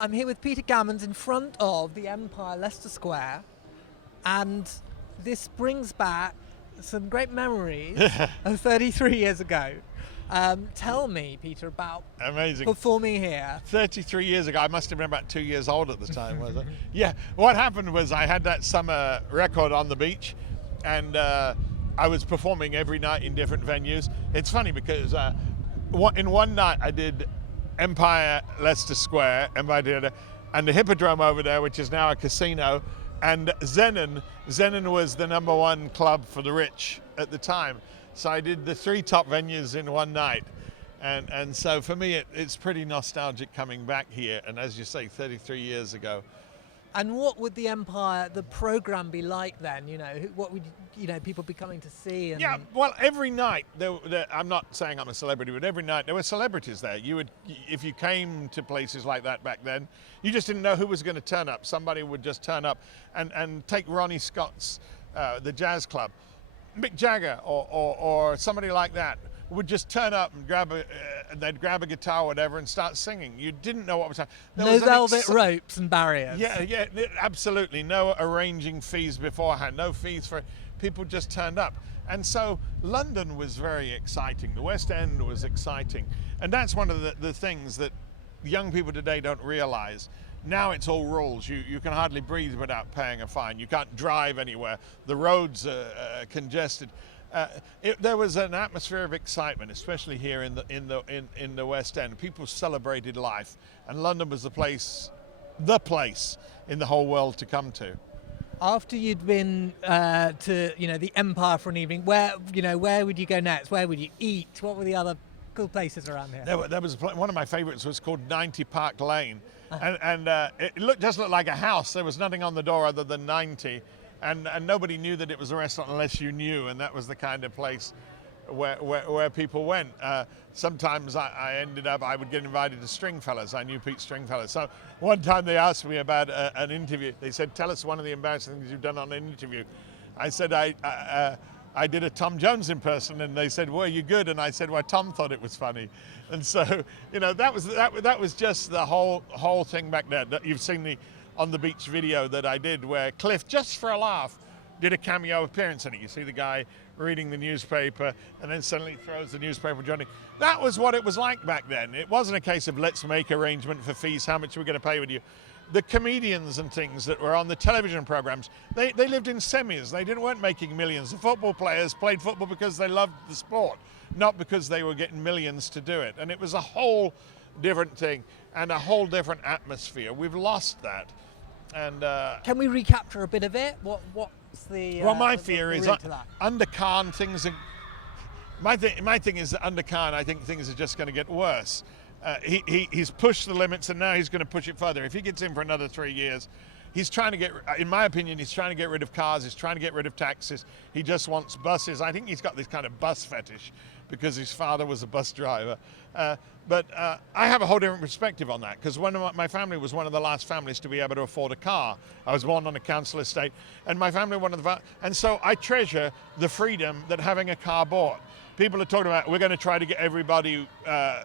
I'm here with Peter Gammons in front of the Empire, Leicester Square, and this brings back some great memories of 33 years ago. Tell me, Peter, about Amazing. performing here. 33 years ago, I must have been about 2 years old at the time, was it? Yeah, what happened was I had that summer record on the beach, and I was performing every night in different venues. It's funny because in one night I did Empire, Leicester Square, Empire Theatre, and the Hippodrome over there, which is now a casino, and Zenon. Zenon was the #1 club for the rich at the time. So I did the 3 top venues in one night. And so for me, it's pretty nostalgic coming back here. And as you say, 33 years ago. And what would the Empire, the programme be like then? What would people be coming to see? And Yeah, well, every night, I'm not saying I'm a celebrity, but every night there were celebrities there. If you came to places like that back then, you just didn't know who was going to turn up. Somebody would just turn up and take Ronnie Scott's, the jazz club. Mick Jagger or somebody like that would just turn up and they'd grab a guitar or whatever and start singing. You didn't know what was happening. No velvet ropes and barriers. Yeah, absolutely. No arranging fees beforehand, no fees for people just turned up. And so London was very exciting. The West End was exciting. And that's one of the things that young people today don't realize. Now it's all rules. You can hardly breathe without paying a fine. You can't drive anywhere. The roads are congested. There was an atmosphere of excitement, especially here in the West End. People celebrated life, and London was the place in the whole world to come to. After you'd been to the Empire for an evening, where would you go next? Where would you eat? What were the other cool places around here? There was one of my favourites was called 90 Park Lane, and it just looked like a house. There was nothing on the door other than 90, and nobody knew that it was a restaurant unless you knew, and that was the kind of place where people went. Sometimes I would get invited to Stringfellas. I knew Pete Stringfellas. So one time they asked me about an interview. They said, "Tell us one of the embarrassing things you've done on an interview." I said, I did a Tom Jones impression, and they said, "Were you good?" And I said, "Well, Tom thought it was funny." And so, that was just the whole thing back there. You've seen the on the beach video that I did, where Cliff, just for a laugh, did a cameo appearance in it. You see the guy reading the newspaper, and then suddenly throws the newspaper at Johnny. That was what it was like back then. It wasn't a case of let's make arrangement for fees. How much are we going to pay with you? The comedians and things that were on the television programs, they lived in semis. They weren't making millions. The football players played football because they loved the sport, not because they were getting millions to do it. And it was a whole different thing and a whole different atmosphere. We've lost that. And can we recapture a bit of it? What's the? Well, my fear is under Khan things. My thing is that under Khan, I think things are just going to get worse. He's pushed the limits, and now he's going to push it further. If he gets in for another 3 years, he's trying to in my opinion, he's trying to get rid of cars. He's trying to get rid of taxis. He just wants buses. I think he's got this kind of bus fetish because his father was a bus driver. But I have a whole different perspective on that, because my family was one of the last families to be able to afford a car. I was born on a council estate, and my family and so I treasure the freedom that having a car brought. People are talking about we're going to try to get everybody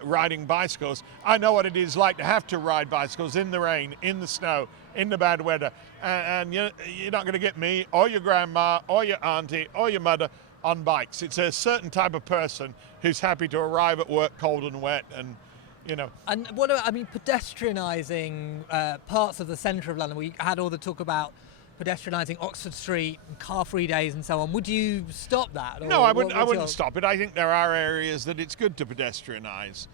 riding bicycles. I know what it is like to have to ride bicycles in the rain, in the snow, in the bad weather, and you're not going to get me or your grandma or your auntie or your mother on bikes. It's a certain type of person who's happy to arrive at work cold and wet, and And what about, pedestrianising parts of the centre of London? We had all the talk about pedestrianising Oxford Street and car-free days and so on. Would you stop that? No, I wouldn't stop it. I think there are areas that it's good to pedestrianise.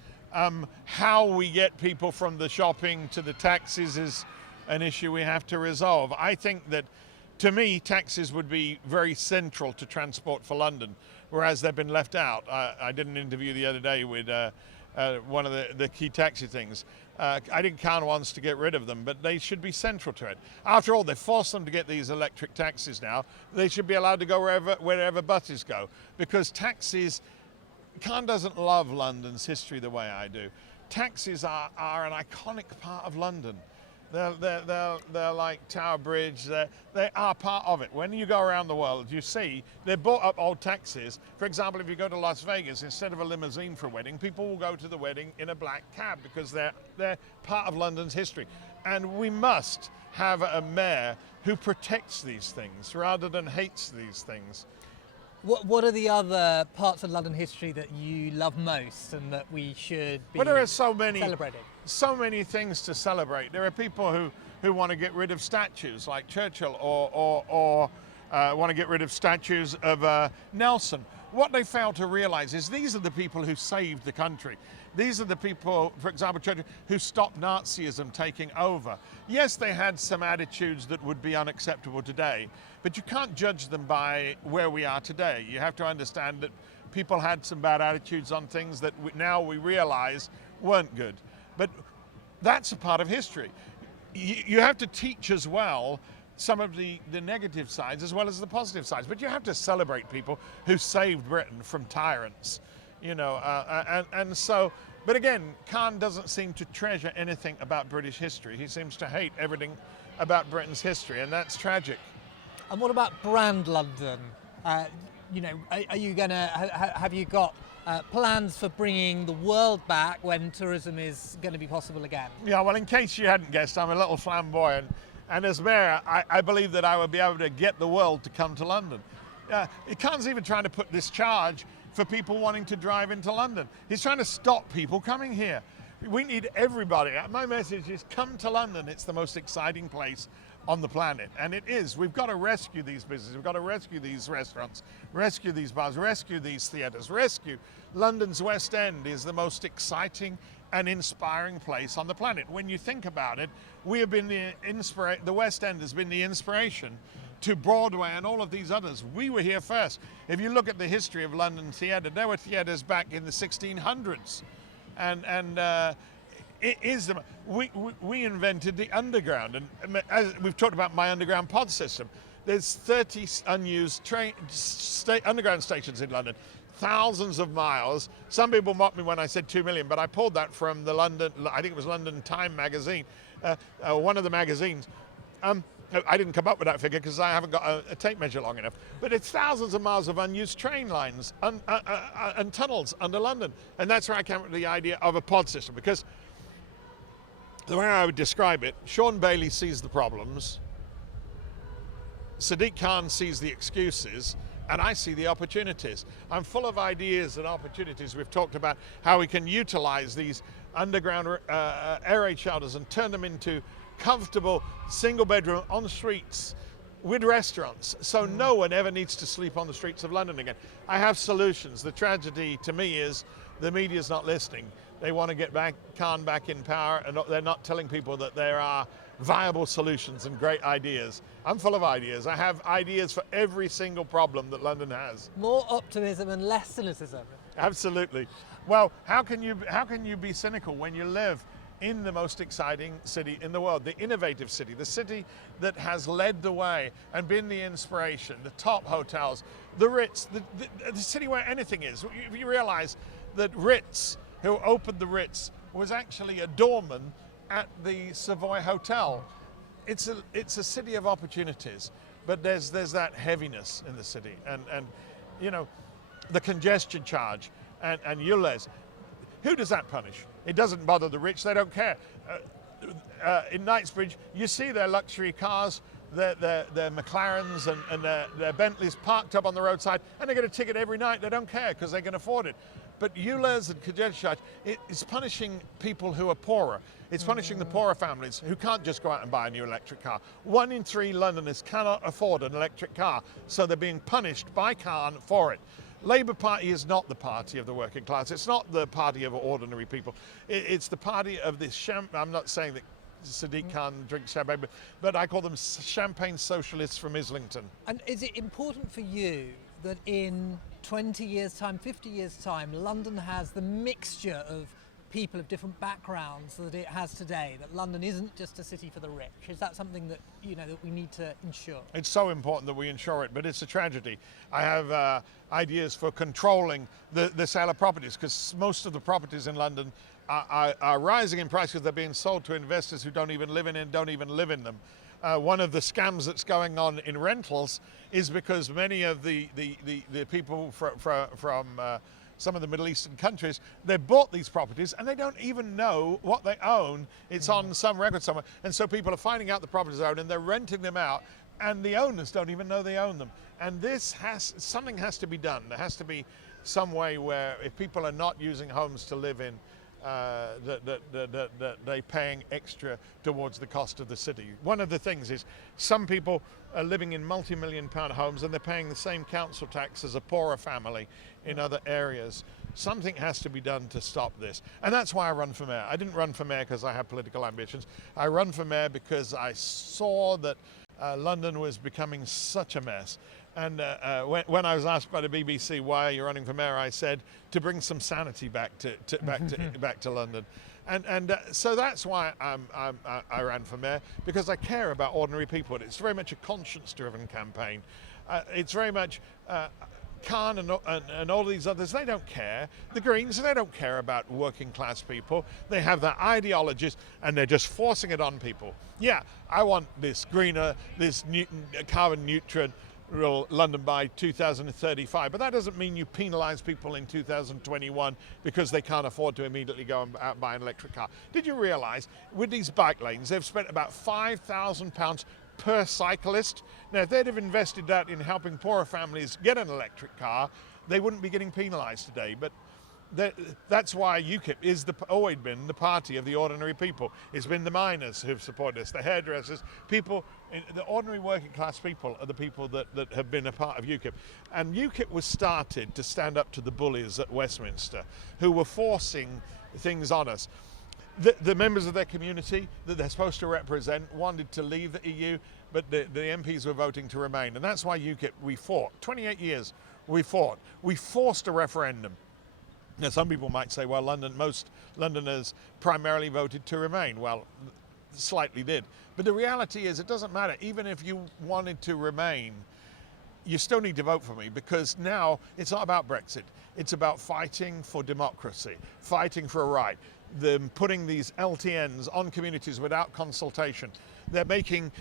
How we get people from the shopping to the taxis is an issue we have to resolve. I think that, to me, taxis would be very central to transport for London, whereas they've been left out. I did an interview the other day with one of the key taxi things. I think Khan wants to get rid of them, but they should be central to it. After all, they force them to get these electric taxis now. They should be allowed to go wherever buses go, because taxis, Khan doesn't love London's history the way I do. Taxis are an iconic part of London. They're like Tower Bridge. They are part of it. When you go around the world, you see they bought up old taxis. For example, if you go to Las Vegas, instead of a limousine for a wedding, people will go to the wedding in a black cab because they're part of London's history. And we must have a mayor who protects these things rather than hates these things. What are the other parts of London history that you love most and that we should be There are so many things to celebrate. There are people who want to get rid of statues like Churchill or want to get rid of statues of Nelson. What they fail to realize is these are the people who saved the country. These are the people, for example, Churchill, who stopped Nazism taking over. Yes, they had some attitudes that would be unacceptable today, but you can't judge them by where we are today. You have to understand that people had some bad attitudes on things that now we realize weren't good. But that's a part of history. You have to teach as well some of the negative sides as well as the positive sides. But you have to celebrate people who saved Britain from tyrants, you know. And so, but again, Khan doesn't seem to treasure anything about British history. He seems to hate everything about Britain's history, and that's tragic. And what about Brand London? You know, are you gonna have you got plans for bringing the world back when tourism is going to be possible again? Yeah, well, in case you hadn't guessed, I'm a little flamboyant. And as mayor, I believe that I would be able to get the world to come to London. Khan's even trying to put this charge for people wanting to drive into London. He's trying to stop people coming here. We need everybody. My message is come to London. It's the most exciting place on the planet. And it is. We've got to rescue these businesses. We've got to rescue these restaurants, rescue these bars, rescue these theatres, rescue. London's West End is the most exciting and inspiring place on the planet. When you think about it, we have been the West End has been the inspiration to Broadway and all of these others. We were here first. If you look at the history of London theatre, there were theatres back in the 1600s. It is we invented the underground, and as we've talked about my underground pod system, there's 30 unused underground stations in London, thousands of miles. Some people mocked me when I said 2 million, but I pulled that from the London, I think it was London Time magazine, one of the magazines. I didn't come up with that figure because I haven't got a tape measure long enough. But it's thousands of miles of unused train lines and tunnels under London. And that's where I came up with the idea of a pod system, because the way I would describe it, Sean Bailey sees the problems, Sadiq Khan sees the excuses, and I see the opportunities. I'm full of ideas and opportunities. We've talked about how we can utilize these underground air raid shelters and turn them into comfortable single bedroom on streets with restaurants, so no one ever needs to sleep on the streets of London again. I have solutions. The tragedy to me is the media's not listening. They want to get Khan back in power, and they're not telling people that there are viable solutions and great ideas. I'm full of ideas. I have ideas for every single problem that London has. More optimism and less cynicism. Absolutely. Well, how can you be cynical when you live in the most exciting city in the world, the innovative city, the city that has led the way and been the inspiration, the top hotels, the Ritz, the city where anything is. You realize that Ritz, who opened the Ritz, was actually a doorman at the Savoy Hotel. It's a city of opportunities, but there's that heaviness in the city, and you know, the congestion charge and ULEZ. Who does that punish? It doesn't bother the rich. They don't care. In Knightsbridge, you see their luxury cars, their McLarens and their Bentleys parked up on the roadside, and they get a ticket every night. They don't care because they can afford it. But ULEZ and congestion charge, it's punishing people who are poorer. It's punishing the poorer families who can't just go out and buy a new electric car. 1 in 3 Londoners cannot afford an electric car, so they're being punished by Khan for it. Labour Party is not the party of the working class. It's not the party of ordinary people. It's the party of this I'm not saying that Sadiq Khan drinks champagne, but I call them champagne socialists from Islington. And is it important for you that in 20 years' time, 50 years' time, London has the mixture of people of different backgrounds that it has today, that London isn't just a city for the rich? Is that something that, you know, that we need to ensure? It's so important that we ensure it, but it's a tragedy. I have ideas for controlling the sale of properties, because most of the properties in London are rising in price because they're being sold to investors who don't even live in them. One of the scams that's going on in rentals is because many of the people from some of the Middle Eastern countries, they've bought these properties and they don't even know what they own. It's on some record somewhere. And so people are finding out the properties they own and they're renting them out, and the owners don't even know they own them. And something has to be done. There has to be some way where if people are not using homes to live in, that they're paying extra towards the cost of the city. One of the things is some people are living in multi-million-pound homes and they're paying the same council tax as a poorer family in other areas. Something has to be done to stop this. And that's why I run for mayor. I didn't run for mayor because I have political ambitions. I run for mayor because I saw that London was becoming such a mess. And when I was asked by the BBC why are you running for mayor, I said to bring some sanity back to London, and so that's why I ran for mayor, because I care about ordinary people. It's very much a conscience-driven campaign. It's very much Khan and all these others. They don't care. The Greens, they don't care about working class people. They have their ideologies and they're just forcing it on people. Yeah, I want this greener, this carbon neutral London by 2035, but that doesn't mean you penalise people in 2021 because they can't afford to immediately go and buy an electric car. Did you realise with these bike lanes they've spent about £5,000 per cyclist? Now if they'd have invested that in helping poorer families get an electric car, they wouldn't be getting penalised today. But that's why UKIP is always been the party of the ordinary people. It's been the miners who've supported us, the hairdressers, people, the ordinary working class people are the people that have been a part of UKIP. And UKIP was started to stand up to the bullies at Westminster who were forcing things on us. The members of their community that they're supposed to represent wanted to leave the EU, but the MPs were voting to remain. And that's why UKIP, we fought. 28 years we fought. We forced a referendum. Now, some people might say, well, most Londoners primarily voted to remain. Well, slightly did. But the reality is it doesn't matter. Even if you wanted to remain, you still need to vote for me, because now it's not about Brexit. It's about fighting for democracy, fighting for a right. Them putting these LTNs on communities without consultation. They're putting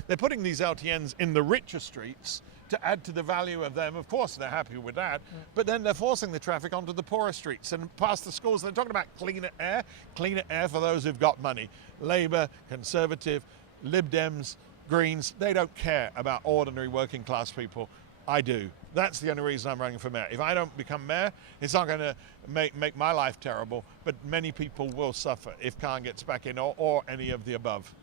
these LTNs in the richer streets to add to the value of them. Of course, they're happy with that, but then they're forcing the traffic onto the poorer streets and past the schools. They're talking about cleaner air for those who've got money. Labour, Conservative, Lib Dems, Greens, they don't care about ordinary working class people. I do. That's the only reason I'm running for mayor. If I don't become mayor, it's not going to make my life terrible, but many people will suffer if Khan gets back in or any of the above.